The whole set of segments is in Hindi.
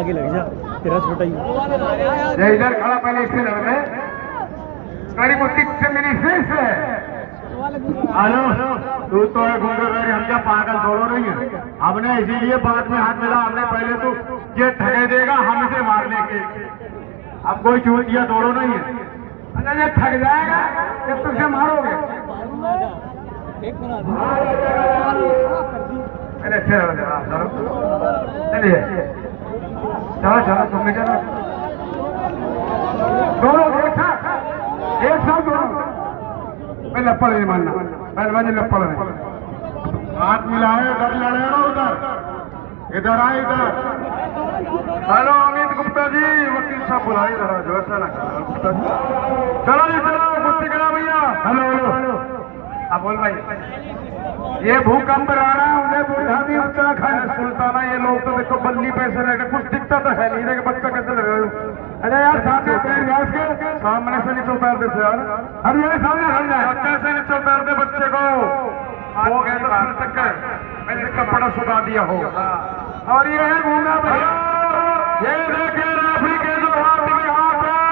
आगे लग जा, तेरा छोटा ही इधर खड़ा पहले इससे लड़ में करीब 30 मिनट से हेलो तू तो है गुंडागर्दी, हम क्या पागल थोड़ो नहीं है। हमने इसीलिए बाद में हाथ मिला, हमने पहले तो ये ठगे देगा हम इसे मार लेंगे, अब कोई चूतिया थोड़ो नहीं है। अगर ये ठग जाएगा जब तुझे मारोगे अरे चलिए चलो चलो तुम भी चलो दोनों एक साथ दोनों मैं लपड़ नहीं मानना, पहलवानी लपड़ नहीं। हाथ मिलाए उधर लड़े ना, इधर आए इधर। हेलो अमित गुप्ता जी, वकील साहब बुलाए इधर जो ऐसा ना गुप्ता जी। चलो जी चलो कुश्ती करा भैया। हेलो हेलो अब बोल भाई, ये भूकंप राणा उदयपुर धामी उत्तराखंड सुल्ताना, ये लोग तो देखो बल्ली पैसे रह गए, कुछ दिखता तो है नहीं, देखो बच्चा कैसे लग रहे हो। अरे यार सामने के सामने से नीचे उतार दे यार, अरे यार सामने हट जाए, बच्चे से नीचे उतार दे बच्चे को, हो गए तो फिर चक्कर मैंने कपड़ा सुखा दिया हो। और ये है गूंगा भैया, ये देखिए राफी के जो हाथ में हाथ है,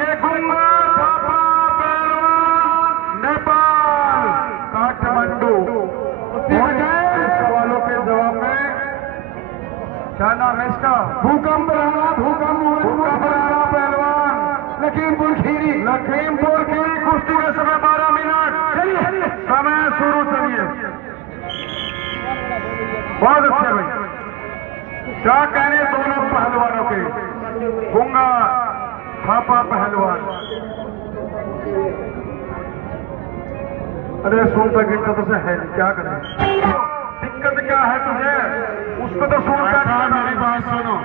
ये गूंगा थापा पहलवान नेपाल काठमांडू। सवालों के जवाब में क्या नाम है इसका? भूकंप राणा, भूकंप राणा पहलवान लखीमपुर खीरी, लखीमपुर खीरी। कुश्ती का समय 12 मिनट, चलिए समय शुरू। चलिए बहुत अच्छे भाई, क्या कहने दोनों पहलवानों के, गूंगा थापा पहलवान। अरे सुनता गिनता तो है क्या करें, दिक्कत क्या है तुझे, उसको तो सुनता। मेरी बात सुनो,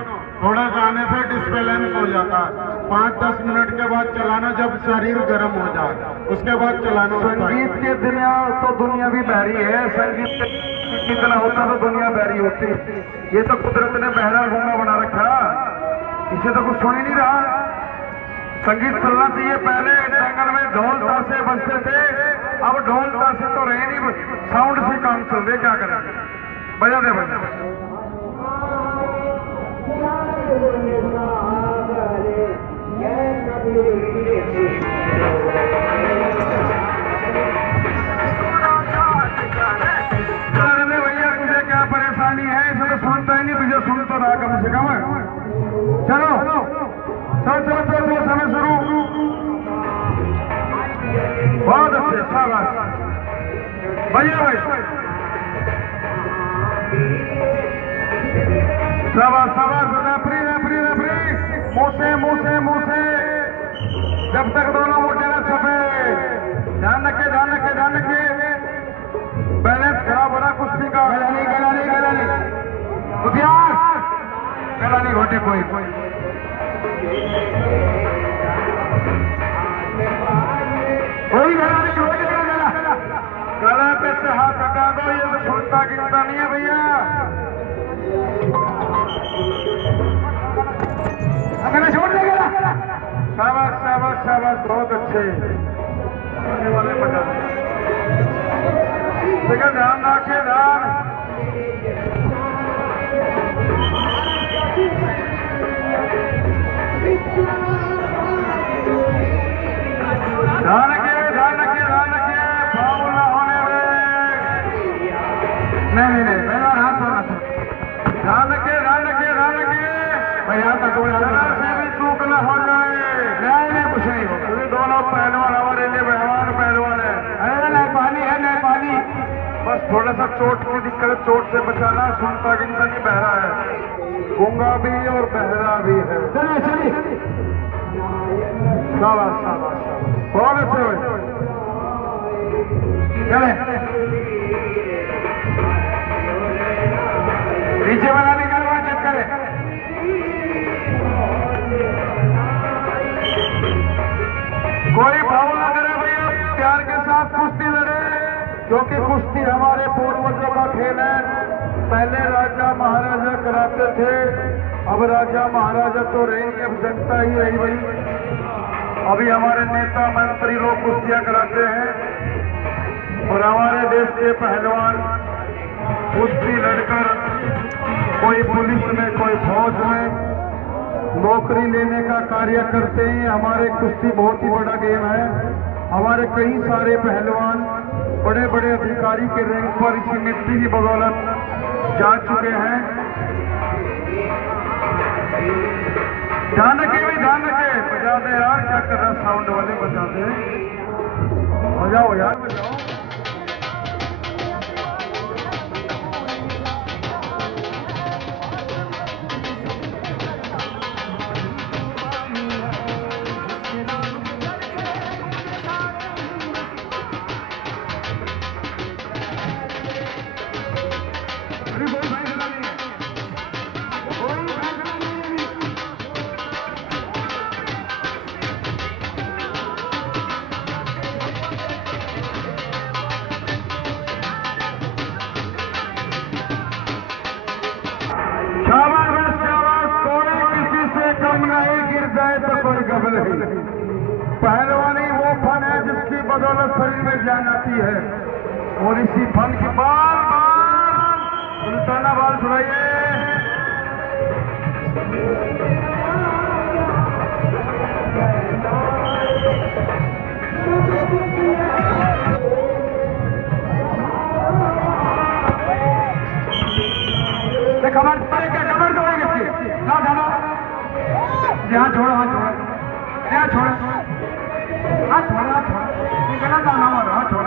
थोड़ा गाने से डिस्बैलेंस हो जाता है, 5-10 मिनट के बाद चलाना, जब शरीर गर्म हो जाए उसके बाद चलाना। संगीत की दुनिया तो दुनिया भी बहरी है, संगीत कितना होता तो दुनिया बहरी होती। ये तो कुदरत ने बहरा गूंगा बना रखा, इसे तो कुछ सुन ही नहीं रहा। संगीत चलना चाहिए, पहले जंगल में ढोल ताशे बजते थे, अब ढोल ताशे तो रहे नहीं, साउंड से काम चल रहे, क्या करें, बजा दे बजा। भैया तुझे क्या परेशानी है, इसे तो सुनता ही नहीं, तुझे सुन तो रहा कम से कम। चलो चलो चलो चलो समय शुरू। बहुत अच्छे, शाबाश भैया भाई, शाबाश शाबाश। रेफरी रेफरी रेफरी, मुंह से जब तक दोनों मोटे न छपे, ध्यान रखे ध्यान रखे ध्यान रखे, बैलेंस खराब हो रहा कुश्ती का। गला नहीं उधियार, गला नहीं घोटे कोई गला नहीं घोटे, गला पे से हाथ हटा दो, ये तो सुनता गिनता नहीं है भैया। मैंने छोड़ दिया गला, शाबाश शाबाश शाबाश, बहुत अच्छे आने वाले बता। देखिए ध्यान रखिए, ध्यान ध्यान रखिए ध्यान रखिए ध्यान रखिए, फाउल ना होने दे। नहीं मेरा हाथ होना था, ध्यान रखिए ध्यान रखिए ध्यान रखिए भैया, तक से भी चूक न हो जाए। नहीं कुछ नहीं होगा, दोनों पहलवान हमारे लिए मेहमान पहलवान है। अरे नेपाली है नेपाली, बस थोड़ा सा चोट की दिक्कत, चोट से बचाना। सुनता गिनता नहीं, बहरा है, गूंगा भी और बहरा भी है। चलिए शाबाश शाबाश, बहुत अच्छे हुए, चले नीचे बनाने का चेक करें। कोई भाव न करे भैया, प्यार के साथ कुश्ती लड़े, क्योंकि कुश्ती हमारे पूर्वजों का खेल है। पहले राजा महाराजा कराते थे, अब राजा महाराजा तो रही, अब जनता ही रही भाई। अभी हमारे नेता मंत्री लोग कुश्तियां कराते हैं और हमारे देश के पहलवान कुश्ती लड़कर कोई पुलिस में, कोई फौज में, नौकरी लेने का कार्य करते हैं। हमारे कुश्ती बहुत ही बड़ा गेम है। हमारे कई सारे पहलवान बड़े बड़े अधिकारी के रैंक पर इसी मिट्टी की बदौलत जा चुके हैं। ध्यान रखे भी, ध्यान रखे। बजा दे यार, क्या कर रहा साउंड वाले, बजा दे, बजाओ यार, बजाओ। पहलवानी वो फन है जिसकी बदौलत शरीर में जान आती है, और इसी फन की बाल बाल सुल्ताना बाल छुड़ाइए। खबर क्या खबर दौड़ेगी इसकी, ना जाना, यहाँ छोड़ो, हाथ छोड़ो, यहाँ छोड़ो, हाथ छोड़ो, हाथ छोड़ो, गलत दाना मारो, हाथ छोड़ो।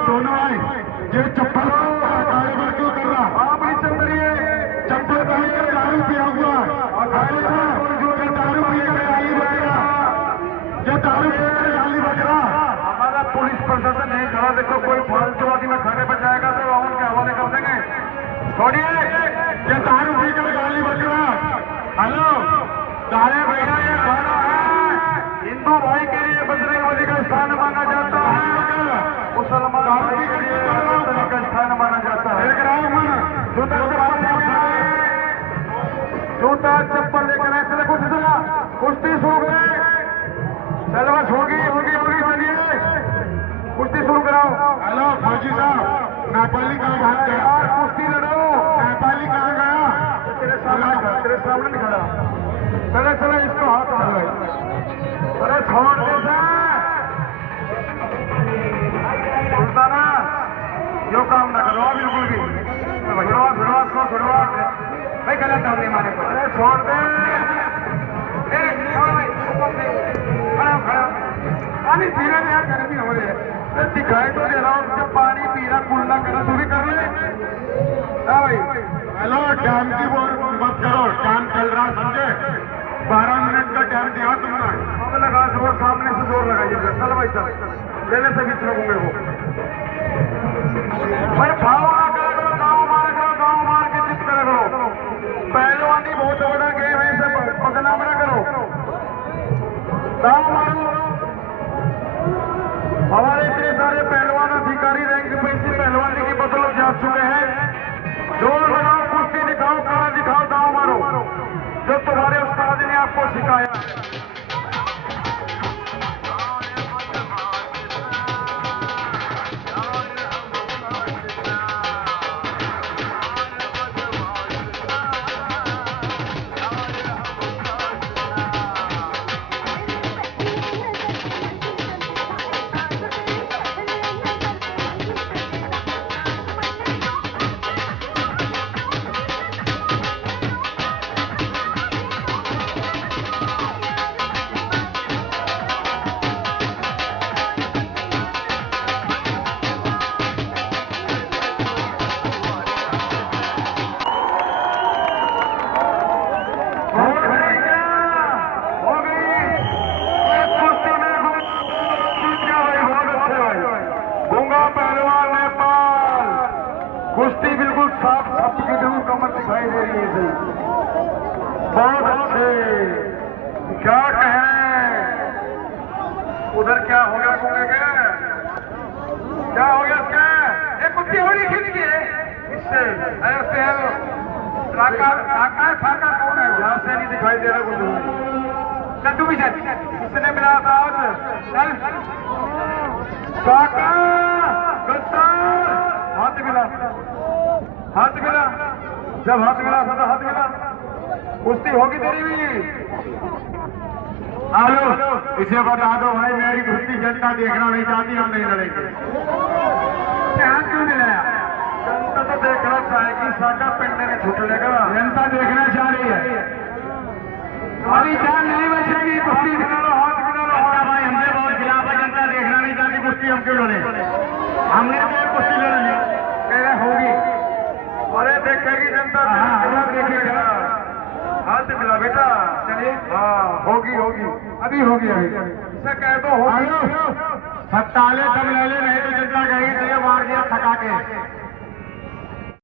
सोनू भाई, ये चप्पल कारोबार क्यों कर रहा? आप नहीं चल रही है, चप्पल पहन कर दारू पिया हुआ, ये दारू पी कर गाली बक रहा, ये दारू पी कर गाली बक रहा। हमारा पुलिस प्रशासन नहीं खड़ा, देखो कोई फालतू आदमी खाने पर जाएगा तो रावण के हवाले कर देंगे। छोड़िए, ये दारू पी कर गाली बक रहा। हेलो, सारे भैया, ये खाना है हिंदू भाई के लिए बजरंगबली का स्थान माना जाता है, मुसलमान भाई के लिए बजरंगबली का स्थान माना जाता है। जूता चप्पल लेकर आए, चले कुछ चला, कुश्ती शुरू करें, चलो बस होगी होगी होगी, चलिए कुश्ती शुरू कराओ। हेलो फौजी साहब, नेपाली कहाँ भाग गया? कुश्ती लड़ो, नेपाली कहाँ गया? तेरे सामने नहीं खड़ा। चले चले, इसको हाथ मारो, अरे छोड़ दे सुल्ताना, यो काम ना करो बिल्कुल भी, छुड़वा भाई, गलत काम नहीं माने को, अरे छोड़ दे, खड़ा खड़ा, पानी पीने में यार गर्मी हो रही है, दिखाई तो दे रहा हूँ, जब पानी पी रहा कुल्ला करा तू भी कर ले। हाँ भाई, हेलो, डैम की वो मत करो, डैम चल रहा समझे, 12 मिनट का डैम दिया तुमने, लगा जोर, सामने से जोर लगाइए। चल भाई चल, लेने से बीच लगूंगे वो भाई, भाव ना करो, गाँव मार के चित करो। पहलवानी बहुत बड़ा गेम है, इसे बदनाम ना करो, गाँव मारो। हमारे इतने सारे पहलवान अधिकारी रैंक पे इसी पहलवानी की बदौलत जा चुके हैं। जोर लगाओ, कुश्ती दिखाओ, कला दिखाओ, गाँव मारो, जो तुम्हारे उस्ताद ने आपको सिखाया। उधर क्या हो गया कुएं के? क्या हो गया इसका? एक कुत्ती हो रही खींच के इससे ऐसे है साका कौन है? यहाँ से नहीं दिखाई दे रहा कुछ। चल तू भी चल, किसने मिला था आज? चल साका गद्दार, हाथ मिला, हाथ मिला। जब हाथ मिला तो हाथ मिला, कुश्ती होगी तेरी भी। आलो इसे बता दो भाई, मेरी कुश्ती जनता देखना नहीं चाहती, हम नहीं लड़ेंगे। ध्यान क्यों नहीं लाया? जनता तो देखना चाहेगी, साका पिंड में छूट लेगा। जनता देखना चाह रही है, हमारी जान नहीं बचेगी। कुश्ती दिखा लो, हाथ मिला लो। भाई हमसे बहुत खिलाफ है, जनता देखना नहीं चाहती, कुश्ती हम क्यों लड़े? हमने तो कुश्ती लड़ ली, तेरे होगी। अरे देखेगी जनता, देखेगा। हाथ मिला बेटा, चलिए। हाँ होगी होगी, अभी होगी। अभी इसे कह दो होगी। 47 दम ले ले, नहीं तो जनता कहेगी तुझे मार दिया थका के।